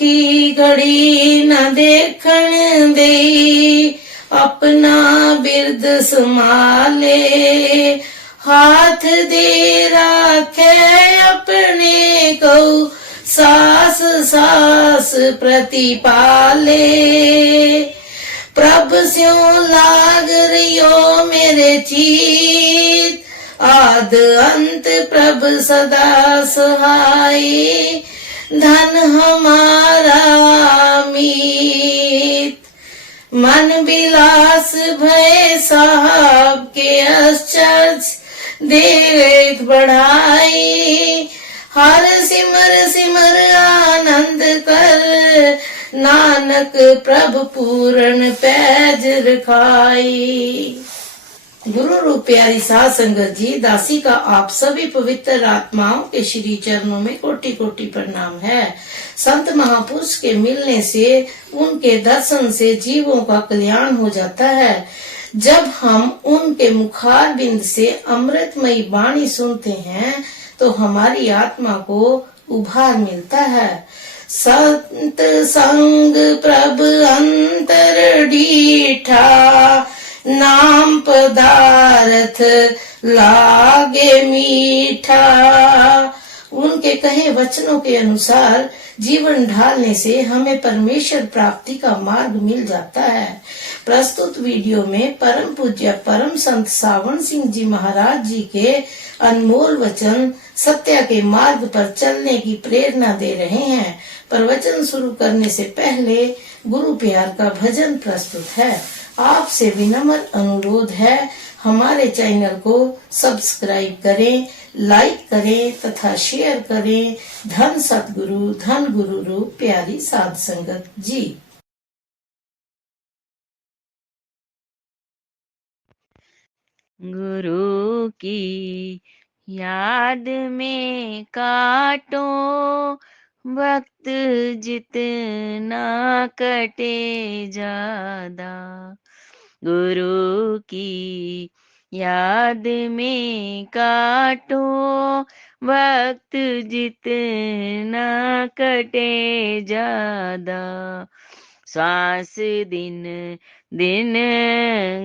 औखी घड़ी न देखण दे, अपना बिरद संभाले, हाथ दे राखे अपने को, सास सास प्रतिपाले। प्रभ स्यों लाग रियो मेरे चीत, आद अंत प्रभ सदा सहाय, धन हमारा मीत। मन विलास भय साहब के आश्चर्य देख बढ़ाई, हर सिमर सिमर आनंद कर, नानक प्रभु पूर्ण पैज रखाई। गुरु रूप प्यारी साध संगत जी, दासी का आप सभी पवित्र आत्माओं के श्री चरणों में कोटि कोटि प्रणाम है। संत महापुरुष के मिलने से, उनके दर्शन से जीवों का कल्याण हो जाता है। जब हम उनके मुखारबिंद से अमृतमयी वाणी सुनते हैं तो हमारी आत्मा को उभार मिलता है। संत संग प्रभ अंतर डीठा, नाम पदार्थ लागे मीठा। उनके कहे वचनों के अनुसार जीवन ढालने से हमें परमेश्वर प्राप्ति का मार्ग मिल जाता है। प्रस्तुत वीडियो में परम पूज्य परम संत सावन सिंह जी महाराज जी के अनमोल वचन सत्य के मार्ग पर चलने की प्रेरणा दे रहे हैं। प्रवचन शुरू करने से पहले गुरु प्यार का भजन प्रस्तुत है। आपसे विनम्र अनुरोध है, हमारे चैनल को सब्सक्राइब करें, लाइक करें तथा शेयर करें। धन सतगुरु धन गुरु रूप प्यारी साध संगत जी। गुरु की याद में काटो वक्त जितना कटे ज्यादा, गुरु की याद में काटो वक्त जितना कटे ज्यादा, श्वास दिन दिन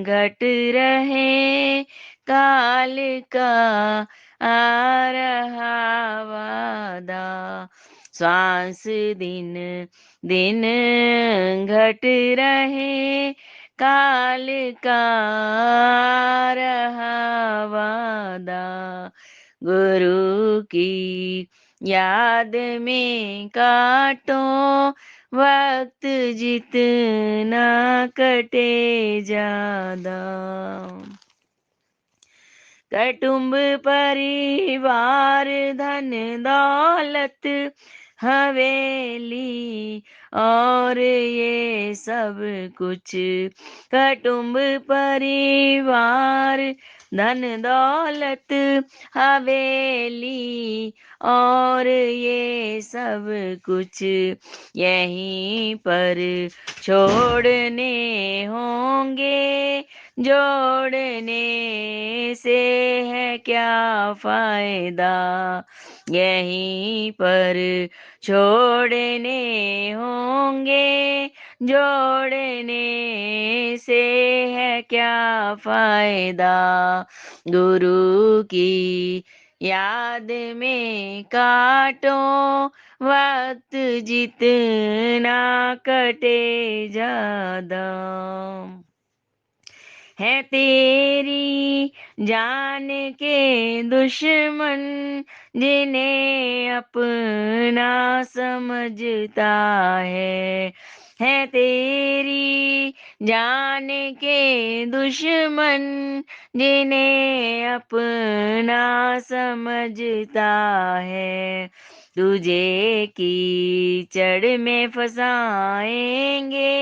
घट रहे काल का आ रहा वादा, श्वास दिन दिन घट रहे काल का आ रहा वादा, गुरु की याद में काटो वक्त जितना कटे ज्यादा। कुटुंब परिवार धन दौलत हवेली और ये सब कुछ, कुटुंब परिवार धन दौलत हवेली और ये सब कुछ यहीं पर छोड़ने होंगे, जोड़ने से है क्या फायदा, यहीं पर छोड़ने होंगे, जोड़ने से है क्या फायदा, गुरु की याद में काटो वक्त जितना कटे ज्यादा, है तेरी जान के दुश्मन जिन्हें अपना समझता है तेरी जान के दुश्मन जिन्हें अपना समझता है, तुझे कीचड़ में फंसाएंगे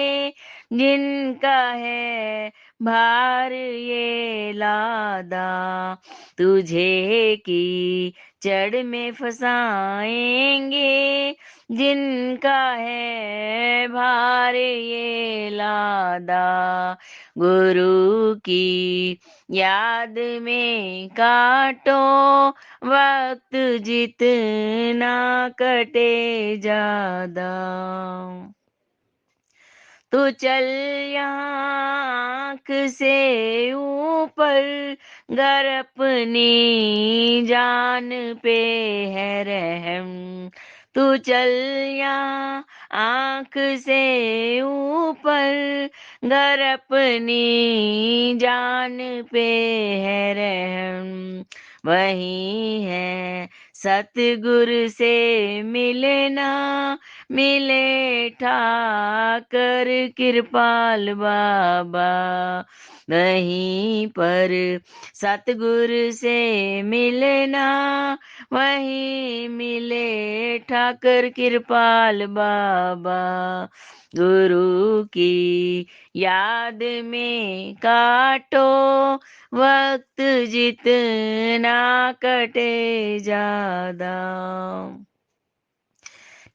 जिनका है भार ये लादा, तुझे की जड़ में फंसाएंगे जिनका है भार ये लादा। गुरु की याद में काटो वक्त जितना कटे ज्यादा। तू चल यहाँ आँख से ऊपर, गर अपनी जान पे है रहम। तू चल यहाँ आँख से ऊपर, गर अपनी जान पे है रहम। वही है सतगुरु से मिलना, मिले ठाकर कृपाल बाबा। वहीं पर सतगुरु से मिलना, वहीं मिले ठाकर कृपाल बाबा। गुरु की याद में काटो वक्त जितना कटे ज्यादा।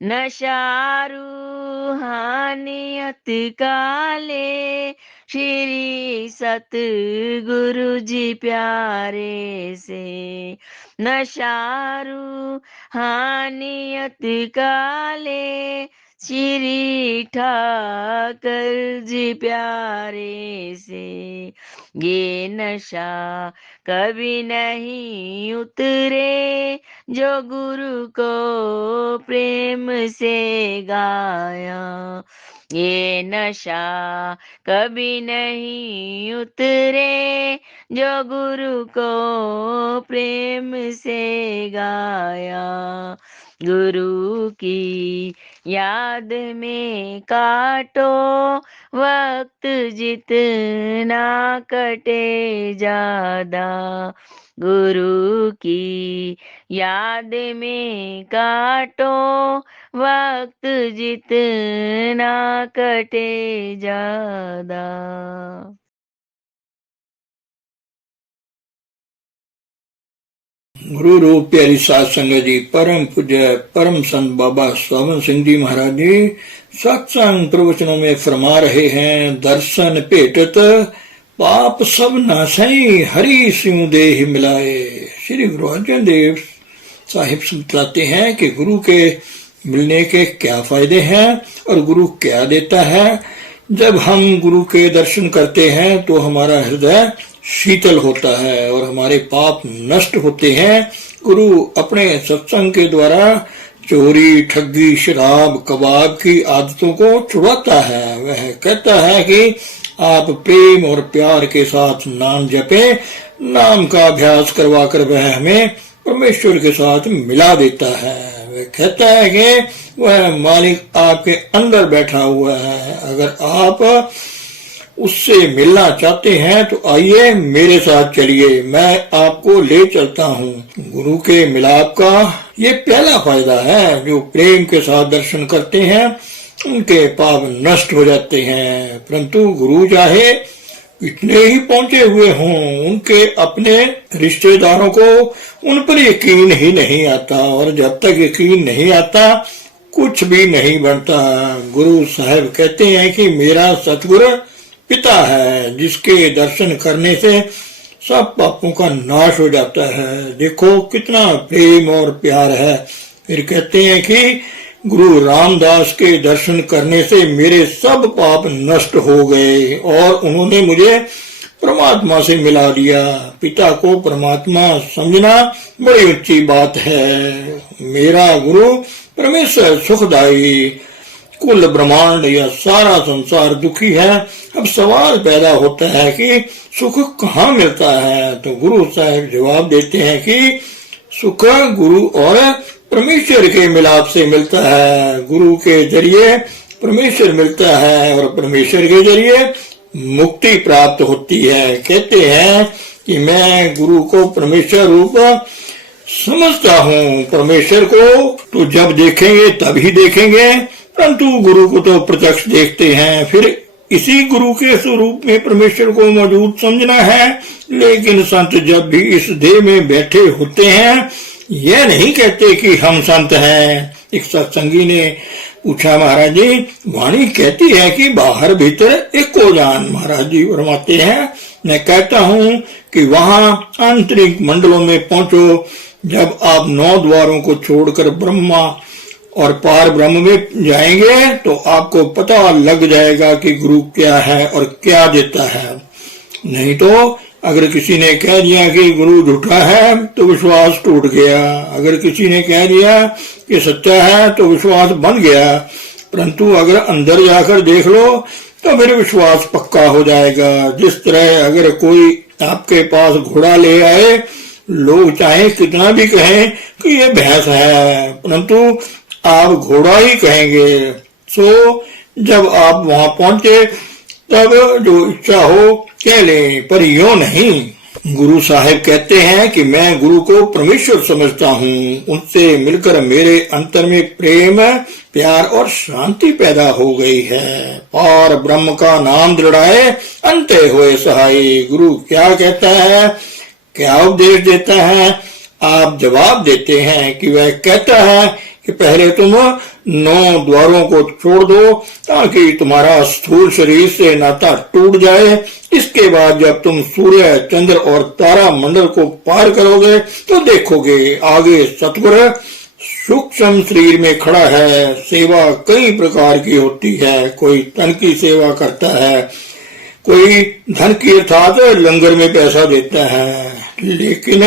नशा रूहानियत काले, श्री सतगुरु जी प्यारे से। नशा रूहानियत काले, श्री ठाकर जी प्यारे से। ये नशा कभी नहीं उतरे, जो गुरु को प्रेम से गाया। ये नशा कभी नहीं उतरे, जो गुरु को प्रेम से गाया। गुरु की याद में काटो वक्त जितना कटे ज्यादा। गुरु की याद में काटो वक्त जितना कटे ज्यादा। गुरु रूप प्यारी साध संगत जी, परम पूज्य परम संत बाबा सावन सिंह जी महाराज जी सत्संग प्रवचनों में फरमा रहे हैं, दर्शन भेटत पाप सब नासई, हरि सिंह देह मिलाए। श्री गुरु अर्जन देव साहिब बताते हैं कि गुरु के मिलने के क्या फायदे हैं और गुरु क्या देता है। जब हम गुरु के दर्शन करते हैं तो हमारा हृदय शीतल होता है और हमारे पाप नष्ट होते हैं। गुरु अपने सत्संग के द्वारा चोरी, ठगी, शराब, कबाब की आदतों को छुड़ाता है। वह कहता है कि आप प्रेम और प्यार के साथ नाम जपें। नाम का अभ्यास करवा कर वह हमें परमेश्वर के साथ मिला देता है। वह कहता है कि वह मालिक आपके अंदर बैठा हुआ है। अगर आप उससे मिलना चाहते हैं तो आइए मेरे साथ चलिए, मैं आपको ले चलता हूँ। गुरु के मिलाप का ये पहला फायदा है। जो प्रेम के साथ दर्शन करते हैं उनके पाप नष्ट हो जाते हैं। परंतु गुरु चाहे इतने ही पहुंचे हुए हों, उनके अपने रिश्तेदारों को उन पर यकीन ही नहीं आता, और जब तक यकीन नहीं आता कुछ भी नहीं बनता। गुरु साहब कहते हैं कि मेरा सतगुरु पिता है, जिसके दर्शन करने से सब पापों का नाश हो जाता है। देखो कितना प्रेम और प्यार है। फिर कहते हैं कि गुरु रामदास के दर्शन करने से मेरे सब पाप नष्ट हो गए और उन्होंने मुझे परमात्मा से मिला दिया। पिता को परमात्मा समझना बड़ी ऊंची बात है। मेरा गुरु परमेश्वर सुखदाई। कुल ब्रह्मांड या सारा संसार दुखी है। अब सवाल पैदा होता है कि सुख कहाँ मिलता है। तो गुरु साहब जवाब देते हैं कि सुख गुरु और परमेश्वर के मिलाप से मिलता है। गुरु के जरिए परमेश्वर मिलता है और परमेश्वर के जरिए मुक्ति प्राप्त होती है। कहते हैं कि मैं गुरु को परमेश्वर रूप समझता हूँ। परमेश्वर को तो जब देखेंगे तभी देखेंगे, परंतु गुरु को तो प्रत्यक्ष देखते हैं। फिर इसी गुरु के स्वरूप में परमेश्वर को मौजूद समझना है। लेकिन संत जब भी इस देह में बैठे होते हैं यह नहीं कहते कि हम संत हैं। एक सत्संगी ने पूछा, महाराज जी वाणी कहती है कि बाहर भीतर एको जान। महाराज जी फरमाते हैं, मैं कहता हूँ कि वहां आंतरिक मंडलों में पहुंचो। जब आप 9 द्वारों को छोड़कर ब्रह्मा और पार ब्रह्म में जाएंगे तो आपको पता लग जाएगा कि गुरु क्या है और क्या देता है। नहीं तो अगर किसी ने कह दिया कि गुरु झूठा है तो विश्वास टूट गया, अगर किसी ने कह दिया कि सच्चा है तो विश्वास बन गया। परंतु अगर अंदर जाकर देख लो तो फिर विश्वास पक्का हो जाएगा। जिस तरह अगर कोई आपके पास घोड़ा ले आए, लोग चाहे कितना भी कहें कि ये भैंस है, परंतु आप घोड़ा ही कहेंगे। सो जब आप वहां पहुंचे तब जो इच्छा हो कह लें, पर यूं नहीं। गुरु साहिब कहते हैं कि मैं गुरु को परमेश्वर समझता हूँ, उनसे मिलकर मेरे अंतर में प्रेम, प्यार और शांति पैदा हो गई है। पार ब्रह्म का नाम दृढ़ाए, अंत होए सहाय। गुरु क्या कहता है, क्या उपदेश देता है? आप जवाब देते हैं कि वह कहता है कि पहले तुम 9 द्वारों को छोड़ दो ताकि तुम्हारा स्थूल शरीर से नाता टूट जाए। इसके बाद जब तुम सूर्य, चंद्र और तारा मंडल को पार करोगे तो देखोगे आगे सतगुरु सूक्ष्म शरीर में खड़ा है। सेवा कई प्रकार की होती है, कोई तन की सेवा करता है, कोई धन की अर्थात लंगर में पैसा देता है, लेकिन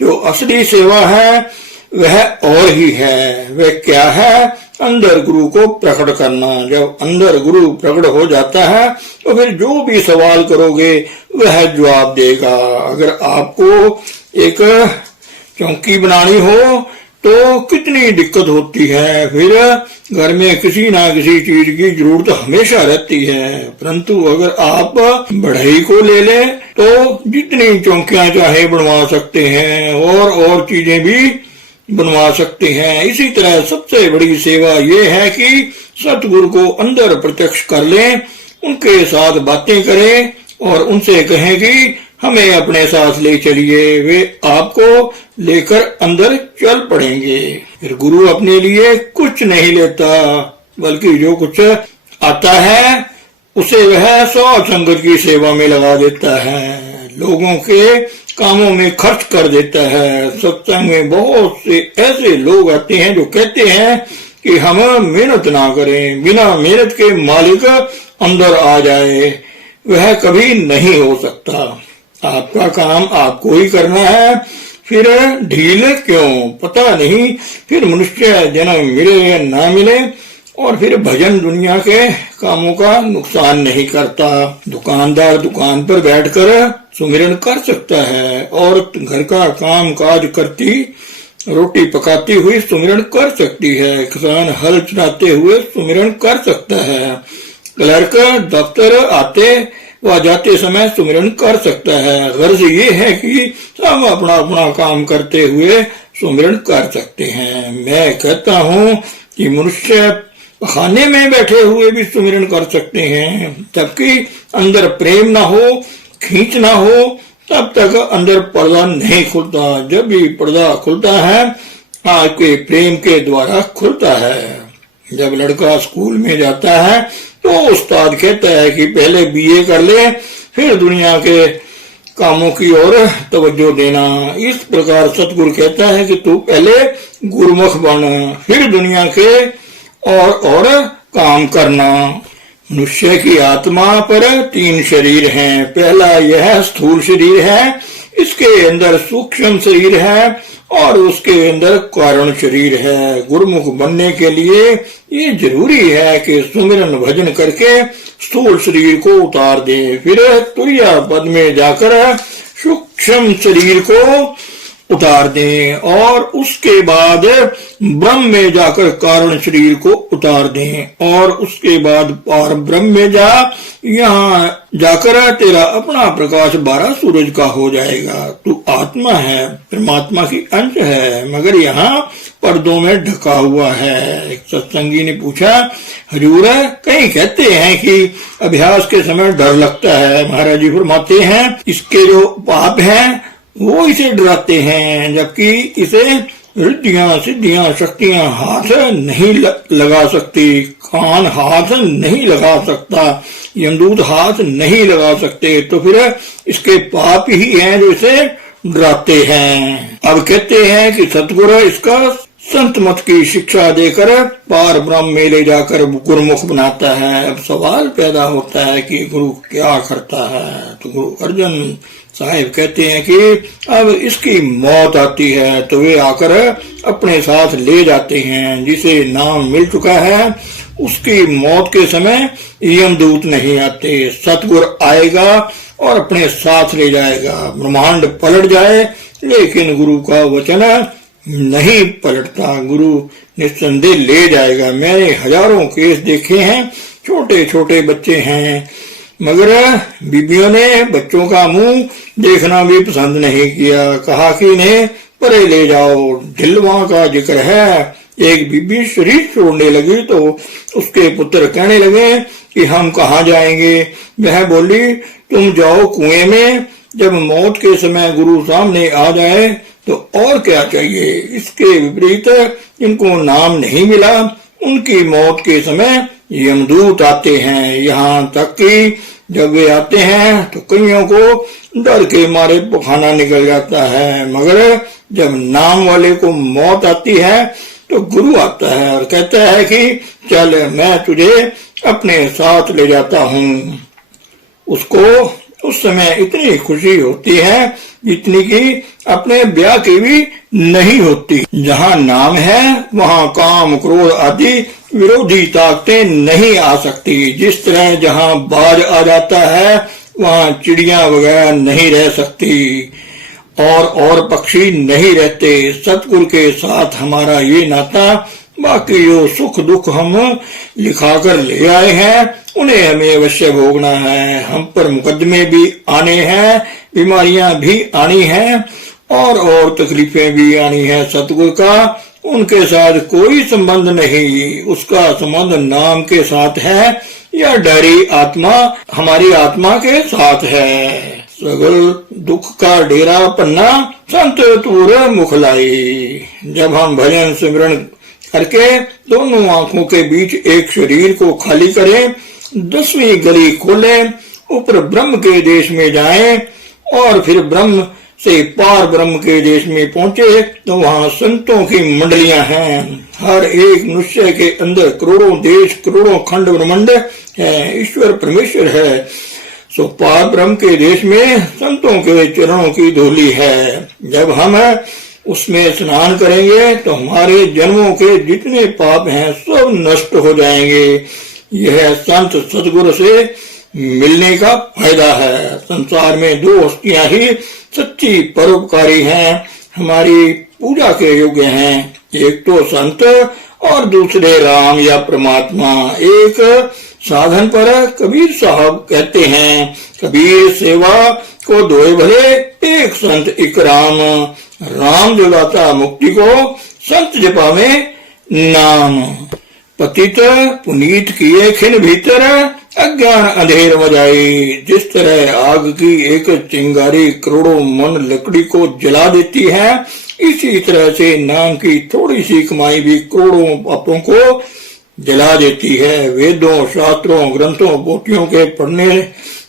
जो असली सेवा है वह और ही है। वह क्या है? अंदर गुरु को प्रकट करना। जब अंदर गुरु प्रकट हो जाता है तो फिर जो भी सवाल करोगे वह जवाब देगा। अगर आपको एक चौकी बनानी हो तो कितनी दिक्कत होती है, फिर घर में किसी ना किसी चीज की जरूरत हमेशा रहती है। परंतु अगर आप बढ़ई को ले लें तो जितनी चौकियां चाहे बनवा सकते हैं और चीजें भी बनवा सकते हैं। इसी तरह सबसे बड़ी सेवा यह है कि सतगुरु को अंदर प्रत्यक्ष कर लें, उनके साथ बातें करें और उनसे कहें कि हमें अपने साथ ले चलिए। वे आपको लेकर अंदर चल पड़ेंगे। फिर गुरु अपने लिए कुछ नहीं लेता, बल्कि जो कुछ आता है उसे वह सौ संगत की सेवा में लगा देता है, लोगों के कामों में खर्च कर देता है। सत्संग में बहुत से ऐसे लोग आते हैं जो कहते हैं कि हम मेहनत ना करें, बिना मेहनत के मालिक अंदर आ जाए। वह कभी नहीं हो सकता। आपका काम आपको ही करना है, फिर ढील क्यों? पता नहीं फिर मनुष्य जन्म मिले या ना मिले। और फिर भजन दुनिया के कामों का नुकसान नहीं करता। दुकानदार दुकान पर बैठकर सुमिरन कर सकता है और घर का काम काज करती, रोटी पकाती हुई सुमिरन कर सकती है। किसान हल चलाते हुए सुमिरन कर सकता है। क्लर्क दफ्तर आते व जाते समय सुमिरन कर सकता है। गर्ज ये है कि सब अपना अपना काम करते हुए सुमिरन कर सकते हैं। मैं कहता हूँ कि मनुष्य खाने में बैठे हुए भी सुमिरन कर सकते हैं। जबकि अंदर प्रेम ना हो, खींच ना हो, तब तक अंदर पर्दा नहीं खुलता। जब भी पर्दा खुलता है आपके प्रेम के द्वारा खुलता है। जब लड़का स्कूल में जाता है तो उस्ताद कहता है कि पहले बीए कर ले, फिर दुनिया के कामों की ओर तवज्जो देना। इस प्रकार सतगुरु कहता है कि तू पहले गुरुमुख बन, फिर दुनिया के और काम करना। मनुष्य की आत्मा पर 3 शरीर हैं। पहला यह स्थूल शरीर है, इसके अंदर सूक्ष्म शरीर है और उसके अंदर कारण शरीर है। गुरुमुख बनने के लिए ये जरूरी है कि सुमिरन भजन करके स्थूल शरीर को उतार दे, फिर तुरिया पद में जाकर सूक्ष्म शरीर को उतार दें और उसके बाद ब्रह्म में जाकर कारण शरीर को उतार दें और उसके बाद पार ब्रह्म में जा, यहाँ जाकर तेरा अपना प्रकाश 12 सूरज का हो जाएगा। तू आत्मा है, परमात्मा की अंश है, मगर यहाँ पर्दों में ढका हुआ है। एक सत्संगी ने पूछा, हजूर कहीं कहते हैं कि अभ्यास के समय डर लगता है। महाराज जी फरमाते हैं इसके जो पाप हैं वो इसे डराते हैं, जबकि इसे रिद्धियां सिद्धियां शक्तियां हाथ नहीं लगा सकती, कान हाथ नहीं लगा सकता, यमदूत हाथ नहीं लगा सकते, तो फिर इसके पाप ही हैं जो इसे डराते हैं। अब कहते हैं कि सतगुरु इसका संत मत की शिक्षा देकर पार ब्रह्म में ले जाकर गुरुमुख बनाता है। अब सवाल पैदा होता है कि गुरु क्या करता है, तो गुरु अर्जन साहिब कहते हैं कि अब इसकी मौत आती है तो वे आकर अपने साथ ले जाते हैं। जिसे नाम मिल चुका है उसकी मौत के समय यमदूत नहीं आते, सतगुरु आएगा और अपने साथ ले जाएगा। ब्रह्मांड पलट जाए लेकिन गुरु का वचन नहीं पलटता, गुरु निस्संदेह ले जाएगा। मैंने हजारों केस देखे हैं, छोटे छोटे बच्चे हैं मगर बीबियों ने बच्चों का मुंह देखना भी पसंद नहीं किया, कहा कि इन्हें परे ले जाओ। ढिलवा का जिक्र है, एक बीबी शरीर छोड़ने लगी तो उसके पुत्र कहने लगे कि हम कहाँ जाएंगे। वह बोली तुम जाओ कुएं में, जब मौत के समय गुरु सामने आ जाए तो और क्या चाहिए। इसके विपरीत जिनको नाम नहीं मिला उनकी मौत के समय यमदूत आते हैं। यहाँ तक कि जब वे आते हैं तो कईयों को डर के मारे पखाना निकल जाता है, मगर जब नाम वाले को मौत आती है तो गुरु आता है और कहता है कि चल मैं तुझे अपने साथ ले जाता हूँ। उसको उस समय इतनी खुशी होती है जितनी कि अपने ब्याह की भी नहीं होती। जहाँ नाम है वहाँ काम क्रोध आदि विरोधी ताकतें नहीं आ सकती। जिस तरह जहाँ बाज आ जाता है वहाँ चिड़िया वगैरह नहीं रह सकती और पक्षी नहीं रहते। सतगुरु के साथ हमारा ये नाता, बाकी जो सुख दुख हम लिखा कर ले आए हैं उन्हें हमें अवश्य भोगना है। हम पर मुकदमे भी आने हैं, बीमारियां भी आनी हैं और तकलीफें भी आनी है। सतगुरु का उनके साथ कोई संबंध नहीं, उसका संबंध नाम के साथ है या डरी आत्मा हमारी आत्मा के साथ है। सगल दुख का डेरा पन्ना संत तूर मुखलाई। जब हम भजन सिमरन करके दोनों आंखों के बीच एक शरीर को खाली करें, 10वीं गली खोलें, ऊपर ब्रह्म के देश में जाएं और फिर ब्रह्म से पार ब्रह्म के देश में पहुंचे तो वहां संतों की मंडलियां हैं। हर एक मनुष्य के अंदर करोड़ों देश करोड़ों खंड ब्रह्मांड है, ईश्वर परमेश्वर है। सो पार ब्रह्म के देश में संतों के चरणों की धूली है। जब हम उसमें स्नान करेंगे तो हमारे जन्मों के जितने पाप हैं सब नष्ट हो जाएंगे। यह संत सतगुरु से मिलने का फायदा है। संसार में 2 हस्तियां ही सच्ची परोपकारी हैं, हमारी पूजा के योग्य हैं। एक तो संत और दूसरे राम या परमात्मा। एक साधन पर कबीर साहब कहते हैं, कबीर सेवा को दोए भले, एक संत एक राम। राम जगाता मुक्ति को, संत जपावे नाम। पतित पुनीत किए खिन भीतर, अज्ञान अंधेर मजाई। जिस तरह आग की एक चिंगारी करोड़ों मन लकड़ी को जला देती है, इसी तरह से नाम की थोड़ी सी कमाई भी करोड़ों पापों को जला देती है। वेदों शास्त्रों ग्रंथों पोथियों के पढ़ने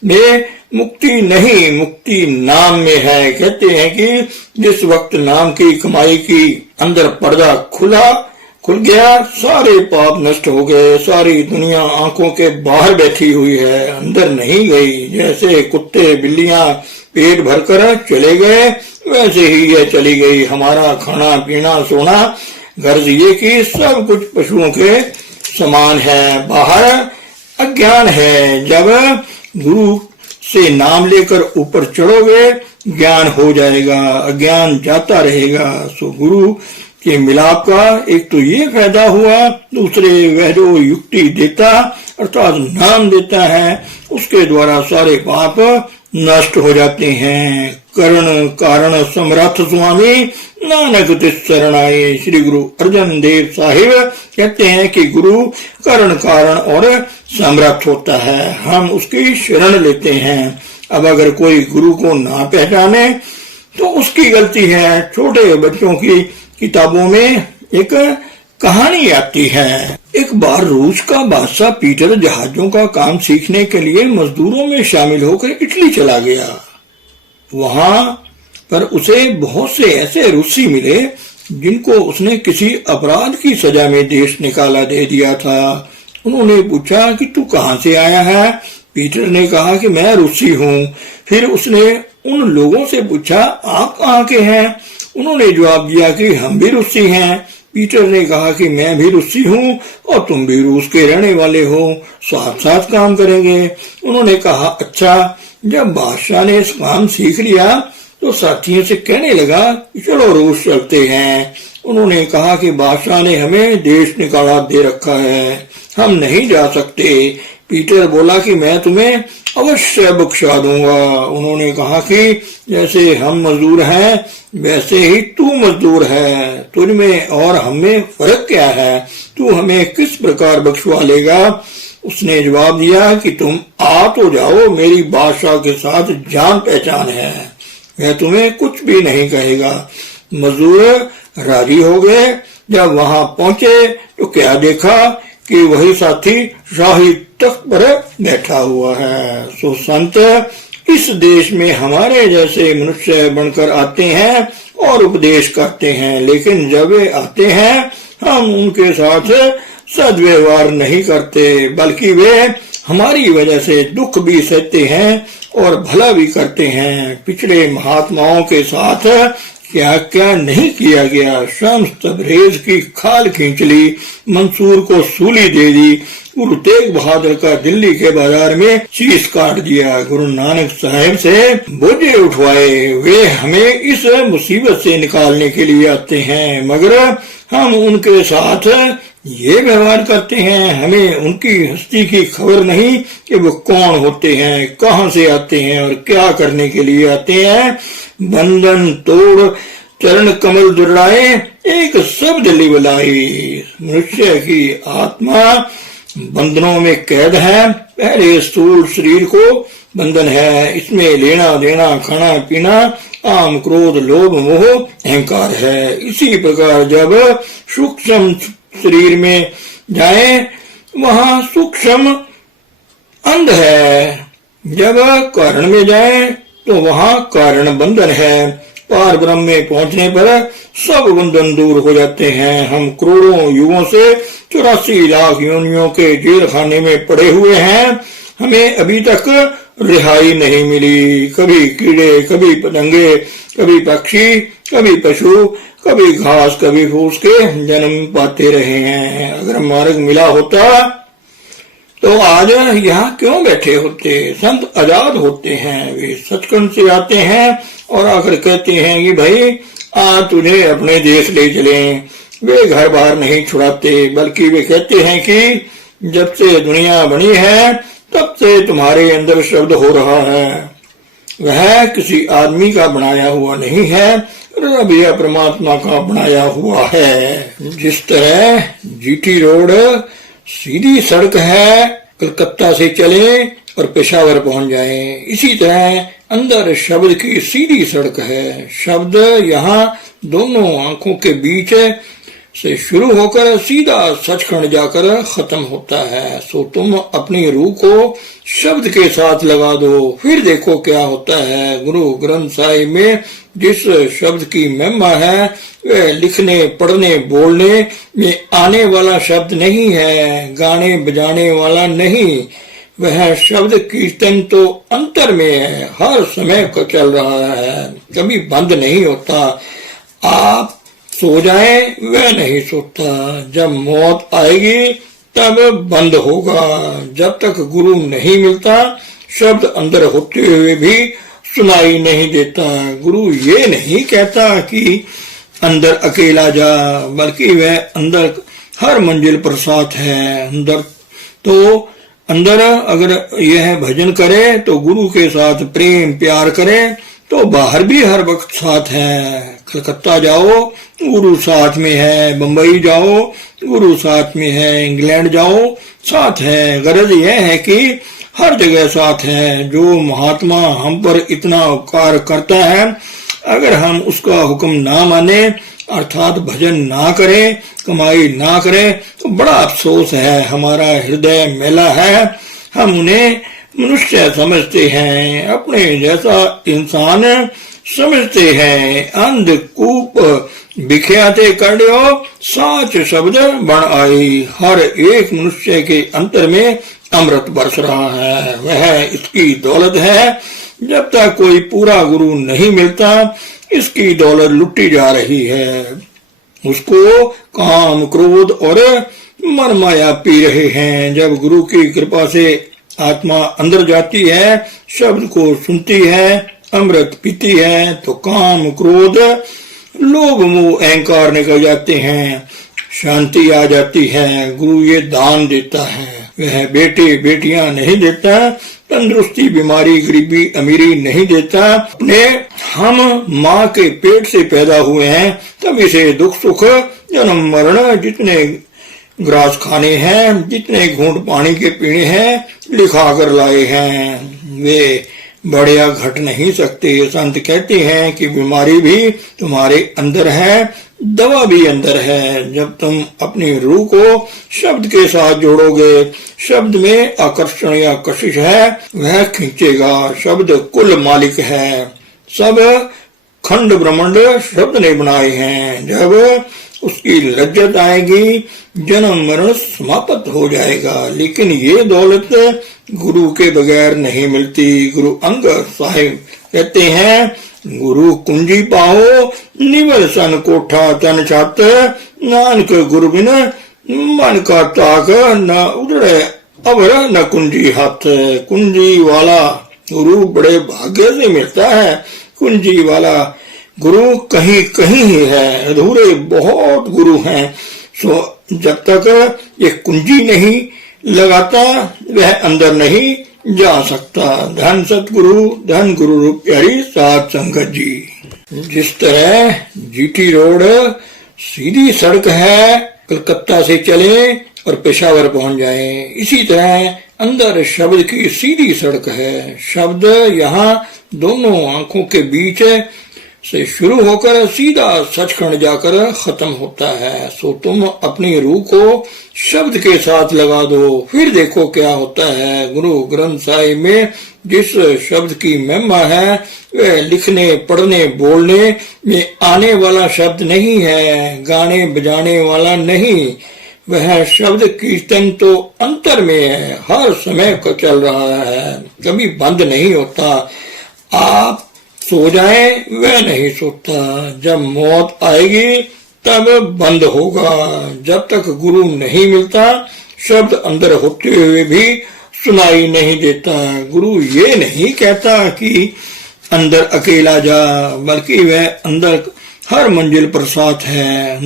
में मुक्ति नहीं, मुक्ति नाम में है। कहते हैं कि जिस वक्त नाम की कमाई की अंदर पर्दा खुल गया, सारे पाप नष्ट हो गए। सारी दुनिया आंखों के बाहर बैठी हुई है, अंदर नहीं गई। जैसे कुत्ते बिल्लियां पेट भरकर चले गए वैसे ही यह चली गई। हमारा खाना पीना सोना गर्ज ये कि सब कुछ पशुओं के समान है। बाहर अज्ञान है। जब गुरु से नाम लेकर ऊपर चढ़ोगे ज्ञान हो जाएगा, अज्ञान जाता रहेगा। सो गुरु के मिलाप का एक तो ये फायदा हुआ, दूसरे वह जो युक्ति देता अर्थात नाम देता है उसके द्वारा सारे पाप नष्ट हो जाते हैं। करण कारण समर्थ स्वामी नानक तिस शरण आए। श्री गुरु अर्जन देव साहिब कहते हैं कि गुरु करण कारण और समर्थ होता है, हम उसकी शरण लेते हैं। अब अगर कोई गुरु को ना पहचाने तो उसकी गलती है। छोटे बच्चों की किताबों में एक कहानी आती है। एक बार रूस का बादशाह पीटर जहाजों का काम सीखने के लिए मजदूरों में शामिल होकर इटली चला गया। वहां पर उसे बहुत से ऐसे रूसी मिले जिनको उसने किसी अपराध की सजा में देश निकाला दे दिया था। उन्होंने पूछा कि तू कहां से आया है? पीटर ने कहा कि मैं रूसी हूँ। फिर उसने उन लोगों से पूछा, आप कहाँ के हैं? उन्होंने जवाब दिया कि हम भी रूसी हैं। पीटर ने कहा कि मैं भी रूसी हूँ और तुम भी रूस के रहने वाले हो, साथ साथ काम करेंगे। उन्होंने कहा, अच्छा। जब बादशाह ने इस काम सीख लिया तो साथियों से कहने लगा, चलो रूस चलते हैं। उन्होंने कहा कि बादशाह ने हमें देश निकाला दे रखा है, हम नहीं जा सकते। पीटर बोला कि मैं तुम्हें अवश्य बख्शा दूंगा। उन्होंने कहा कि जैसे हम मजदूर हैं वैसे ही तू मजदूर है, तुझ में और हम में फर्क क्या है? तू हमें किस प्रकार बख्शवा लेगा? उसने जवाब दिया कि तुम आ तो जाओ, मेरी बादशाह के साथ जान पहचान है, वह तुम्हें कुछ भी नहीं कहेगा। मजदूर राजी हो गए। जब वहां पहुंचे तो क्या देखा कि वही साथी शाही तख्त पर बैठा हुआ है। सो संत इस देश में हमारे जैसे मनुष्य बनकर आते हैं और उपदेश करते हैं, लेकिन जब वे आते हैं हम उनके साथ सद्व्यवहार नहीं करते, बल्कि वे हमारी वजह से दुख भी सहते हैं और भला भी करते हैं। पिछले महात्माओं के साथ क्या क्या नहीं किया गया। शम्स तबरेज की खाल खींच ली, मंसूर को सूली दे दी, गुरु तेग बहादुर का दिल्ली के बाजार में शीश काट दिया, गुरु नानक साहिब से बोझे उठवाए। वे हमें इस मुसीबत से निकालने के लिए आते हैं, मगर हम उनके साथ ये व्यवहार करते हैं। हमें उनकी हस्ती की खबर नहीं कि वो कौन होते हैं, कहां से आते हैं और क्या करने के लिए आते हैं। बंधन तोड़ चरण कमल दुर्राए, एक शब्द लिबलाई। मनुष्य की आत्मा बंधनों में कैद है। पहले स्थूल शरीर को बंधन है, इसमें लेना देना, खाना पीना, काम क्रोध लोभ मोह अहंकार है। इसी प्रकार जब सूक्ष्म शरीर में जाए वहां सूक्ष्म अंध है, जब कारण में जाए तो वहां कारण बंधन है। पार ब्रह्म में पहुंचने पर सब बंधन दूर हो जाते हैं। हम करोड़ों युगों से 84 लाख योनियों के जेल खाने में पड़े हुए हैं, हमें अभी तक रिहाई नहीं मिली। कभी कीड़े, कभी पतंगे, कभी पक्षी, कभी पशु, कभी घास, कभी फूस के जन्म पाते रहे हैं। अगर मार्ग मिला होता तो आज यहाँ क्यों बैठे होते? संत आजाद होते हैं, वे सचखंड से आते हैं और आकर कहते हैं कि भाई आ तुझे अपने देश ले चलें। वे घर बार नहीं छुड़ाते, बल्कि वे कहते हैं कि जब से दुनिया बनी है तब से तुम्हारे अंदर शब्द हो रहा है, वह किसी आदमी का बनाया हुआ नहीं है, रब या परमात्मा का बनाया हुआ है। जिस तरह जीटी रोड सीधी सड़क है, कलकत्ता से चले और पेशावर पहुंच जाए, इसी तरह अंदर शब्द की सीधी सड़क है। शब्द यहाँ दोनों आंखों के बीच से शुरू होकर सीधा सचखंड जाकर खत्म होता है। सो तुम अपनी रूह को शब्द के साथ लगा दो, फिर देखो क्या होता है। गुरु ग्रंथ साहिब में जिस शब्द की महिमा है वह लिखने पढ़ने बोलने में आने वाला शब्द नहीं है, गाने बजाने वाला नहीं। वह शब्द कीर्तन तो अंतर में है, हर समय का चल रहा है, कभी बंद नहीं होता। आप सो जाए वह नहीं सोता, जब मौत आएगी तब बंद होगा। जब तक गुरु नहीं मिलता शब्द अंदर होते हुए भी सुनाई नहीं देता। गुरु ये नहीं कहता कि अंदर अकेला जा, बल्कि वह अंदर हर मंजिल पर साथ है। अंदर अगर यह भजन करे तो गुरु के साथ प्रेम प्यार करे तो बाहर भी हर वक्त साथ है। कलकत्ता जाओ गुरु साथ में है, बंबई जाओ गुरु साथ में है, इंग्लैंड जाओ साथ है। गरज यह है कि हर जगह साथ है। जो महात्मा हम पर इतना उपकार करता है, अगर हम उसका हुक्म ना माने अर्थात भजन ना करें, कमाई ना करें तो बड़ा अफसोस है, हमारा हृदय मैला है। हम उन्हें मनुष्य समझते हैं, अपने जैसा इंसान समझते हैं। अंधकूप बिख्याते कर्ण्यो साच शब्द बन आई। हर एक मनुष्य के अंतर में अमृत बरस रहा है, वह इसकी दौलत है। जब तक कोई पूरा गुरु नहीं मिलता, इसकी दौलत लुटी जा रही है। उसको काम, क्रोध और मन माया पी रहे हैं। जब गुरु की कृपा से आत्मा अंदर जाती है, शब्द को सुनती है, अमृत पीती है, तो काम, क्रोध, लोभ, मोह, अहंकार निकल जाते हैं, शांति आ जाती है। गुरु ये दान देता है, वह बेटे बेटियां नहीं देता, तंदुरुस्ती, बीमारी, गरीबी, अमीरी नहीं देता। अपने हम माँ के पेट से पैदा हुए हैं, तब इसे दुख सुख, जन्म मरण, जितने ग्रास खाने हैं, जितने घूंट पानी के पीने हैं, लिखा कर लाए हैं। वे बढ़िया घट नहीं सकते। संत कहते हैं कि बीमारी भी तुम्हारे अंदर है, दवा भी अंदर है। जब तुम अपनी रूह को शब्द के साथ जोड़ोगे, शब्द में आकर्षण या कशिश है, वह खींचेगा। शब्द कुल मालिक है, सब खंड ब्रह्मांड शब्द ने बनाए हैं। जब उसकी लज्जत आएगी, जन्म मरण समाप्त हो जाएगा। लेकिन ये दौलत गुरु के बगैर नहीं मिलती। गुरु अंगद साहिब कहते हैं, गुरु कुंजी पाओ निवल सन कोठा तन छत, नानक गुरु बिन मन का ताक, न उजड़े अवर न कुंजी हाथ। कुंजी वाला गुरु बड़े भाग्य से मिलता है। कुंजी वाला गुरु कहीं कहीं ही है, अधूरे बहुत गुरु हैं। सो जब तक ये कुंजी नहीं लगाता, वह अंदर नहीं जा सकता। धन सतगुरु, धन गुरु रूप प्यारी साध संगत जी। जिस तरह जीटी रोड सीधी सड़क है, कलकत्ता से चले और पेशावर पहुंच जाए, इसी तरह अंदर शब्द की सीधी सड़क है। शब्द यहाँ दोनों आंखों के बीच से शुरू होकर सीधा सचखंड जाकर खत्म होता है। सो तुम अपनी रूह को शब्द के साथ लगा दो, फिर देखो क्या होता है। गुरु ग्रंथ साहिब में जिस शब्द की महिमा है, वह लिखने, पढ़ने, बोलने में आने वाला शब्द नहीं है, गाने बजाने वाला नहीं। वह शब्द कीर्तन तो अंतर में है, हर समय का चल रहा है, कभी बंद नहीं होता। आप सो जाए, वह नहीं सोता। जब मौत आएगी तब बंद होगा। जब तक गुरु नहीं मिलता, शब्द अंदर होते हुए भी सुनाई नहीं देता। गुरु ये नहीं कहता कि अंदर अकेला जा, बल्कि वह अंदर हर मंजिल पर साथ है।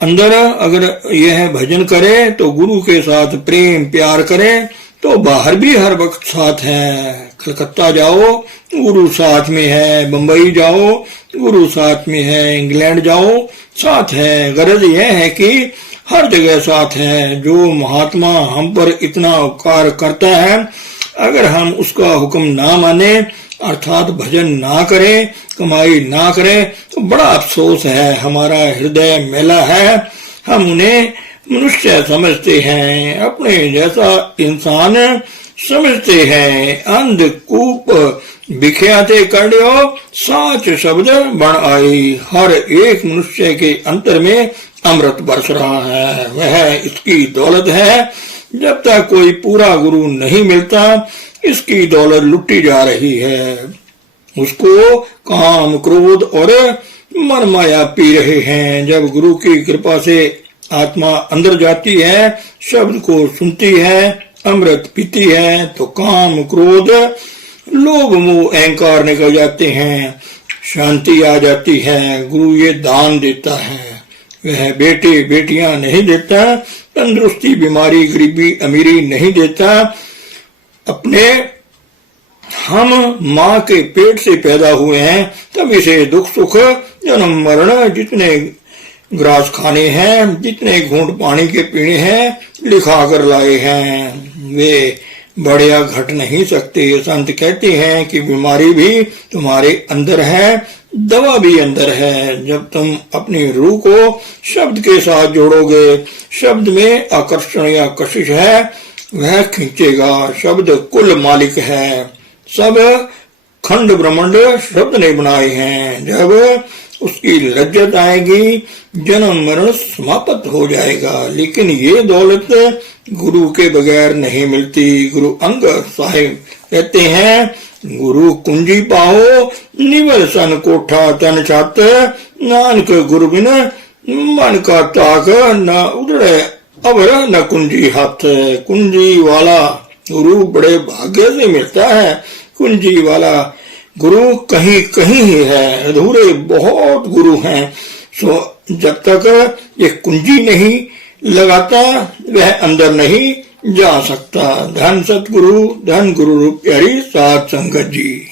अंदर अगर यह भजन करे तो गुरु के साथ प्रेम प्यार करे, तो बाहर भी हर वक्त साथ है। कलकत्ता जाओ, गुरु साथ में है। बंबई जाओ, गुरु साथ में है। इंग्लैंड जाओ, साथ है। गरज यह है कि हर जगह साथ है। जो महात्मा हम पर इतना उपकार करता है, अगर हम उसका हुक्म ना माने, अर्थात भजन ना करें, कमाई ना करें, तो बड़ा अफसोस है, हमारा हृदय मैला है। हम उन्हें मनुष्य समझते हैं, अपने जैसा इंसान समझते हैं। अंधकूप बिख्याते कर्ण्यो साच शब्द बन आई। हर एक मनुष्य के अंतर में अमृत बरस रहा है, वह इसकी दौलत है। जब तक कोई पूरा गुरु नहीं मिलता, इसकी दौलत लुटी जा रही है। उसको काम, क्रोध और मन माया पी रहे हैं। जब गुरु की कृपा से आत्मा अंदर जाती है, शब्द को सुनती है, अमृत पीती है, तो काम, क्रोध, लोभ, मोह, अहंकार निकल जाते हैं, शांति आ जाती है। गुरु ये दान देता है, वह बेटे बेटियां नहीं देता, तंदुरुस्ती, बीमारी, गरीबी, अमीरी नहीं देता। अपने हम माँ के पेट से पैदा हुए हैं, तब इसे दुख सुख, जन्म मरण, जितने ग्रास खाने हैं, जितने घूंट पानी के पीने हैं, लिखा कर लाए हैं। वे बढ़िया घट नहीं सकते। संत कहते हैं कि बीमारी भी तुम्हारे अंदर है, दवा भी अंदर है। जब तुम अपनी रूह को शब्द के साथ जोड़ोगे, शब्द में आकर्षण या कशिश है, वह खींचेगा। शब्द कुल मालिक है। सब खंड ब्रह्मांड शब्द ने बनाए हैं। जब उसकी लज्जत आएगी, जन्म मरण समाप्त हो जाएगा। लेकिन ये दौलत गुरु के बगैर नहीं मिलती। गुरु अंगद साहिब कहते हैं, गुरु कुंजी पाओ निवल सन कोठा तन छत, नानक गुरु बिन मन का ताक न उड़े अवर न कुंजी हाथ। कुंजी वाला गुरु बड़े भाग्य से मिलता है। कुंजी वाला गुरु कहीं कहीं ही है। अधूरे बहुत गुरु हैं। सो जब तक ये कुंजी नहीं लगाता, वह अंदर नहीं जा सकता। धन सतगुरु, धन गुरु रूप प्यारी साध संगत जी।